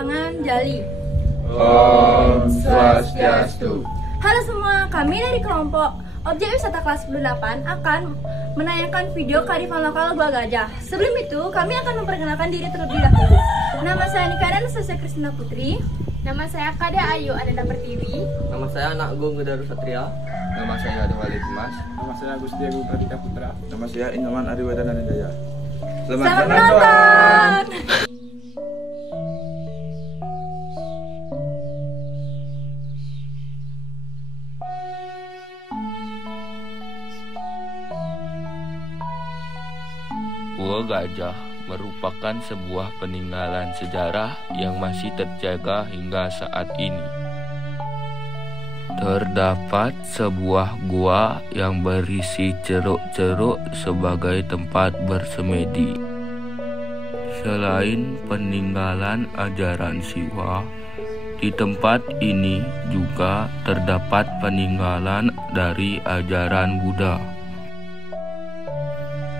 lapangan Jali. Om Swastiastu. Halo semua, kami dari kelompok Objek Wisata kelas 8 akan menayangkan video kearifan lokal Gua Gajah. Sebelum itu, kami akan memperkenalkan diri terlebih dahulu. Nama saya Nikada Anastasia Kristina Putri. Nama saya Kada Ayu Ananda Pertiwi. Nama saya Anak Gung Gedaru Satria. Nama saya Adi Walid Mas. Nama saya Agus Diego Pradika Putra. Nama saya Inyoman Ariwadan Anindaya. Selamat menonton! Gua Gajah merupakan sebuah peninggalan sejarah yang masih terjaga hingga saat ini. Terdapat sebuah gua yang berisi ceruk-ceruk sebagai tempat bersemedi. Selain peninggalan ajaran Siwa, di tempat ini juga terdapat peninggalan dari ajaran Buddha.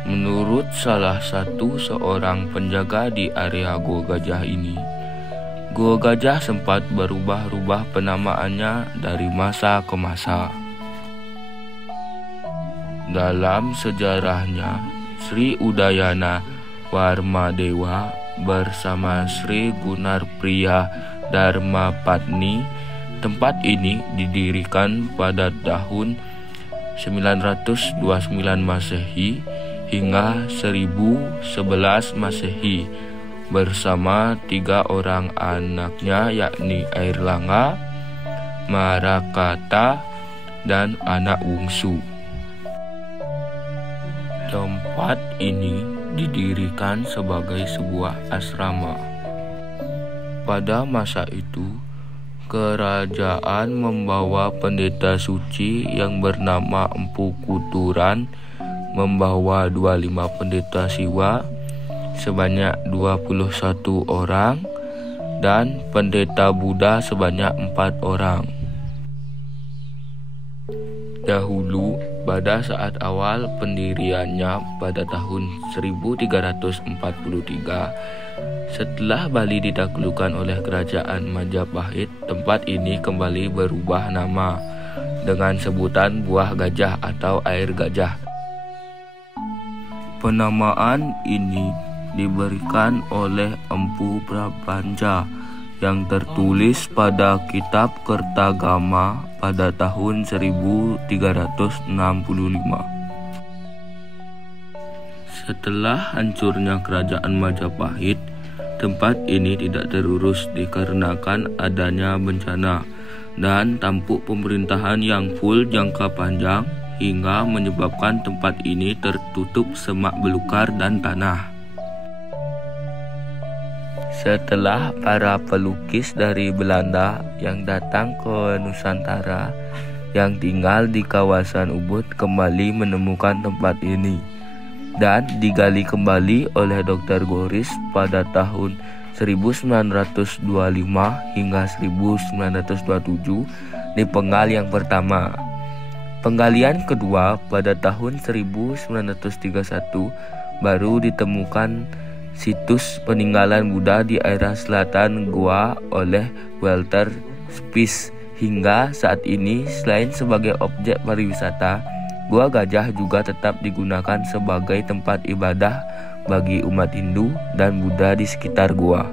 Menurut salah satu seorang penjaga di area Gua Gajah ini, Gua Gajah sempat berubah-ubah penamaannya dari masa ke masa. Dalam sejarahnya, Sri Udayana Warmadewa bersama Sri Gunarpriya Dharmapatni, tempat ini didirikan pada tahun 929 Masehi hingga 1011 Masehi bersama 3 orang anaknya, yakni Airlangga, Marakata, dan anak bungsu. Tempat ini didirikan sebagai sebuah asrama. Pada masa itu, kerajaan membawa pendeta suci yang bernama Empu Kuturan, membawa 25 pendeta Siwa sebanyak 21 orang dan pendeta Buddha sebanyak 4 orang. Dahulu, pada saat awal pendiriannya pada tahun 1343, setelah Bali ditaklukkan oleh kerajaan Majapahit, tempat ini kembali berubah nama dengan sebutan Buah Gajah atau Air Gajah. Penamaan ini diberikan oleh Empu Prapanja yang tertulis pada Kitab Kertagama pada tahun 1365. Setelah hancurnya kerajaan Majapahit, tempat ini tidak terurus dikarenakan adanya bencana dan tampuk pemerintahan yang full jangka panjang, hingga menyebabkan tempat ini tertutup semak belukar dan tanah. Setelah para pelukis dari Belanda yang datang ke Nusantara yang tinggal di kawasan Ubud kembali menemukan tempat ini dan digali kembali oleh Dr. Goris pada tahun 1925 hingga 1927 di penggal yang pertama. Penggalian kedua pada tahun 1931 baru ditemukan situs peninggalan Buddha di area selatan gua oleh Walter Spies. Hingga saat ini, selain sebagai objek pariwisata, Gua Gajah juga tetap digunakan sebagai tempat ibadah bagi umat Hindu dan Buddha di sekitar gua.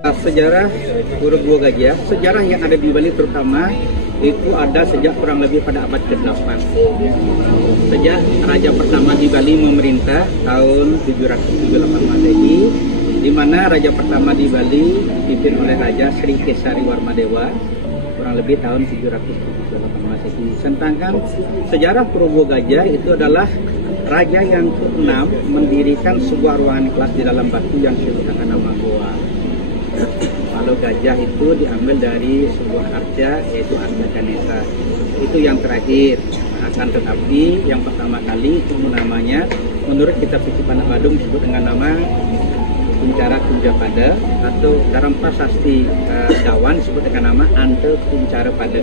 Sejarah Pura Gua Gajah, sejarah yang ada di Bali terutama itu ada sejak kurang lebih pada abad ke-8. Sejak Raja pertama di Bali memerintah tahun 778 Masehi, di mana Raja pertama di Bali dipimpin oleh Raja Sri Kesari Warmadewa kurang lebih tahun 778 Masehi. Sedangkan sejarah Pura Gua Gajah itu adalah raja yang ke-6 mendirikan sebuah ruangan kelas di dalam batu yang disebutkan nama Goa. Kalau gajah itu diambil dari sebuah arca, yaitu arca Ganesha. Itu yang terakhir. Akan tetapi yang pertama kali itu namanya menurut kitab suci Panak Badung disebut dengan nama Kuncara Kunjapada, atau dalam prasasti Dawan disebut dengan nama Ante Kuncara Pada.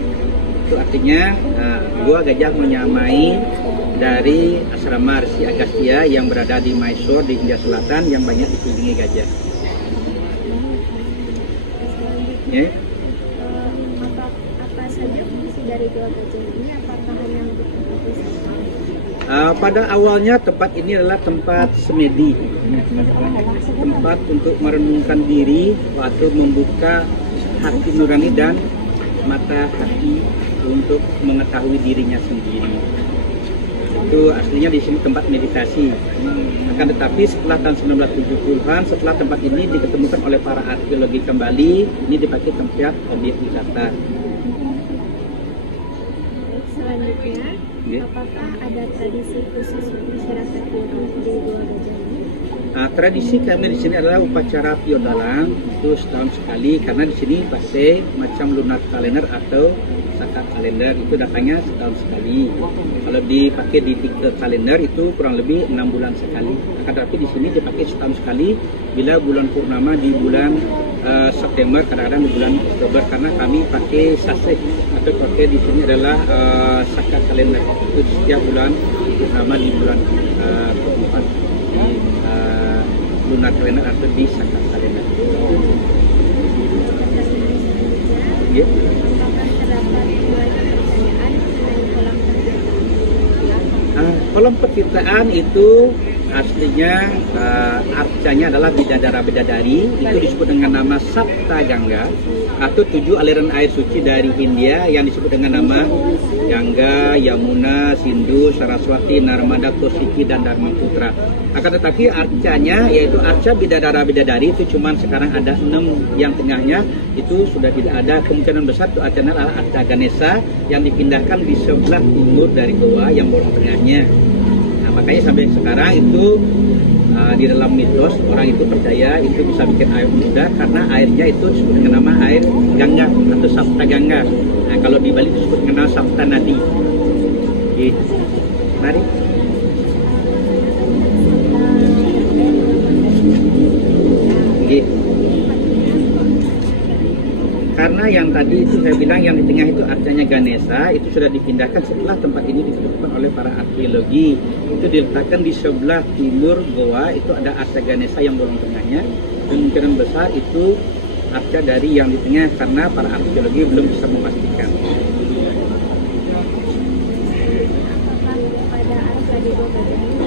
Itu artinya Gua Gajah menyamai dari asrama Resi Agastya yang berada di Mysore di India Selatan yang banyak dikunjungi gajah. Ya. Apa saja fungsi dari Gua Gajah ini? Apakah hanya untuk tempat wisata? Pada awalnya tempat ini adalah tempat semedi, tempat untuk merenungkan diri atau membuka hati nurani dan mata hati untuk mengetahui dirinya sendiri. Itu aslinya di sini tempat meditasi. Akan tetapi setelah tahun 1970-an, setelah tempat ini diketemukan oleh para arkeologi kembali, ini dipakai tempat objek wisata. Selanjutnya, apakah ada tradisi khusus masyarakat Tiongkok di Gua Gajah ini? Tradisi kami di sini adalah upacara piodalang, itu setahun sekali karena di sini pakai macam lunar kalender atau saka kalender, itu datangnya setahun sekali. Kalau dipakai di tiga kalender itu kurang lebih 6 bulan sekali. Akan tetapi di sini dipakai setahun sekali bila bulan purnama di bulan September, kadang-kadang di bulan Oktober karena kami pakai sase atau pakai di sini adalah saka kalender, itu setiap bulan purnama di bulan keempat di lunar kalender atau di saka kalender. Ya. Apakah terdapat banyak pertanyaan mengenai kolam penciptaan? Kolam penciptaan itu aslinya arcanya adalah bidadara-bidadari, itu disebut dengan nama Sapta Ganga atau 7 aliran air suci dari India yang disebut dengan nama Ganga, Yamuna, Sindhu, Saraswati, Narmada, Kosiki, dan Dharmaputra. Akan tetapi arcanya yaitu arca bidadara-bidadari itu cuman sekarang ada 6, yang tengahnya itu sudah tidak ada. Kemungkinan besar itu arcanya adalah arca Ganesha yang dipindahkan di sebelah timur dari goa yang bolong tengahnya. Makanya sampai sekarang itu di dalam mitos orang itu percaya itu bisa bikin air muda karena airnya itu disebut dengan nama air Ganga atau Sapta Ganga. Nah, kalau di Bali disebut dengan nama Sapta Nadi. Gitu. Mari. Gitu. Karena yang tadi itu saya bilang yang di tengah itu arcanya Ganesha itu sudah dipindahkan setelah tempat ini ditemukan oleh para arkeologi. Itu diletakkan di sebelah timur goa, itu ada arca Ganesha yang bolong tengahnya. Kemungkinan besar itu arca dari yang di tengah karena para arkeologi belum bisa memastikan. Apakah pada arca di Gua Gajah ini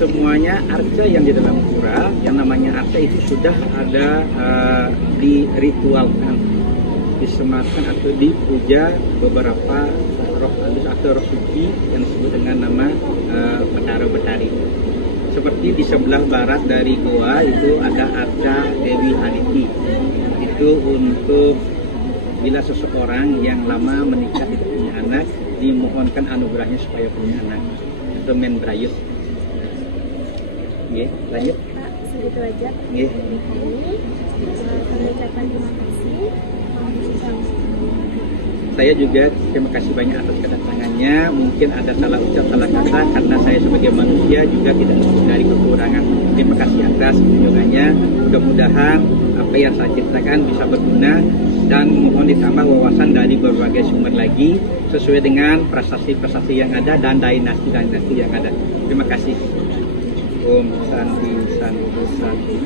Semuanya arca yang di dalam pura, yang namanya arca itu sudah ada diritualkan, disematkan atau dipuja beberapa roh halus atau roh suci yang disebut dengan nama Betara-Betari. Seperti di sebelah barat dari goa itu ada arca Dewi Haditi. Itu untuk bila seseorang yang lama menikah tidak punya anak, dimohonkan anugerahnya supaya punya anak. Itu Mendrayut. Oke, lanjut. Pak, segitu aja Oke. dari kami. Kami ucapkan terima kasih. Saya juga terima kasih banyak atas kedatangannya. Mungkin ada salah ucap, salah kata karena saya sebagai manusia juga tidak luput dari kekurangan. Terima kasih atas kunjungannya. Mudah-mudahan apa yang saya ceritakan bisa berguna dan mohon ditambah wawasan dari berbagai sumber lagi sesuai dengan prasasti-prasasti yang ada dan dinasti-dinasti yang ada. Terima kasih. Om Santi Santi Santi.